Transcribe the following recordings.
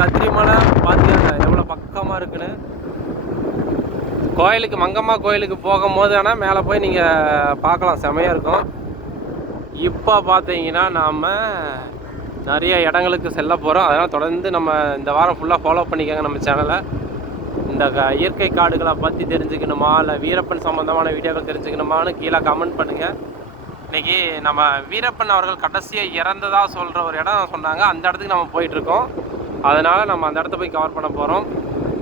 கத்திரிமலை பார்த்துக்கங்க எவ்வளோ பக்கமாக இருக்குன்னு. கோயிலுக்கு மங்கம்மா கோயிலுக்கு போகும்போது ஆனால் மேலே போய் நீங்கள் பார்க்கலாம், செமையாக இருக்கும். இப்போ பார்த்தீங்கன்னா நாம் நிறைய இடங்களுக்கு செல்ல போகிறோம். அதனால் தொடர்ந்து நம்ம இந்த வாரம் ஃபுல்லாக ஃபாலோ பண்ணிக்கோங்க நம்ம சேனலை. இந்த இயற்கை காடுகளை பற்றி தெரிஞ்சுக்கணுமா இல்லை வீரப்பன் சம்மந்தமான வீடியோக்கள் தெரிஞ்சுக்கணுமான்னு கீழே கமெண்ட் பண்ணுங்கள். இன்றைக்கி நம்ம வீரப்பன் அவர்கள் கடைசியாக இறந்ததாக சொல்கிற ஒரு இடம் சொன்னாங்க, அந்த இடத்துக்கு நம்ம போயிட்டுருக்கோம். அதனால் நம்ம அந்த இடத்த போய் கவர் பண்ண போகிறோம்.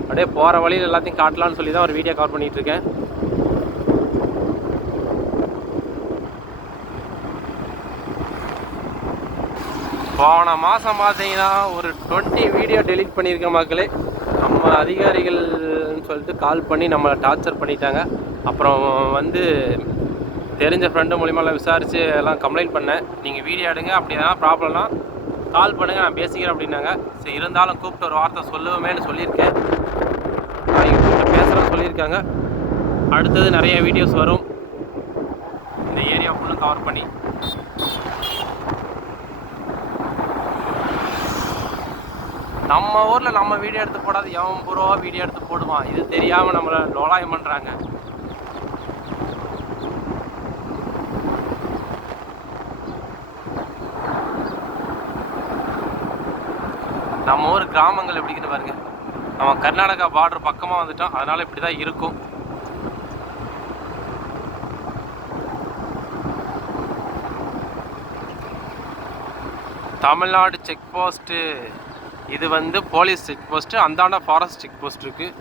அப்படியே போகிற வழியில் எல்லாத்தையும் காட்டலான்னு சொல்லி தான் ஒரு வீடியோ கவர் பண்ணிகிட்ருக்கேன். போன மாதம் பார்த்தீங்கன்னா ஒரு 20 வீடியோ டெலிட் பண்ணியிருக்கேன் மக்களே. நம்ம அதிகாரிகள்னு சொல்லிட்டு கால் பண்ணி நம்மளை டார்ச்சர் பண்ணிட்டாங்க. அப்புறம் வந்து தெரிஞ்ச ஃப்ரெண்டு மூலிமாலாம் விசாரித்து எல்லாம் கம்ப்ளைண்ட் பண்ணேன். நீங்கள் வீடியோ எடுங்க, அப்படி எதனா ப்ராப்ளம்னா கால் பண்ணுங்கள், நான் பேசிக்கிறேன் அப்படின்னாங்க. சரி, இருந்தாலும் கூப்பிட்டு ஒரு வார்த்தை சொல்லுவோமேன்னு சொல்லியிருக்கேன். அவங்க கூப்பிட்டு பேசுகிறேன்னு சொல்லியிருக்காங்க. அடுத்தது நிறைய வீடியோஸ் வரும் இந்த ஏரியா ஃபுல்லும் கவர் பண்ணி. நம்ம ஊரில் நம்ம வீடியோ எடுத்து போடாது எவன் பூர்வா வீடியோ எடுத்து போடுவான். இது தெரியாமல் நம்மளை லோலாயம் பண்ணுறாங்க. நம்ம ஊர் கிராமங்கள் எப்படின்னு பாருங்க. நம்ம கர்நாடகா பார்டர் பக்கமாக வந்துட்டோம், அதனால் இப்படி தான் இருக்கும். தமிழ்நாடு செக் போஸ்ட்டு, இது வந்து போலீஸ் செக் போஸ்ட்டு, அந்தாண்ட ஃபாரஸ்ட் செக் போஸ்ட் இருக்குது.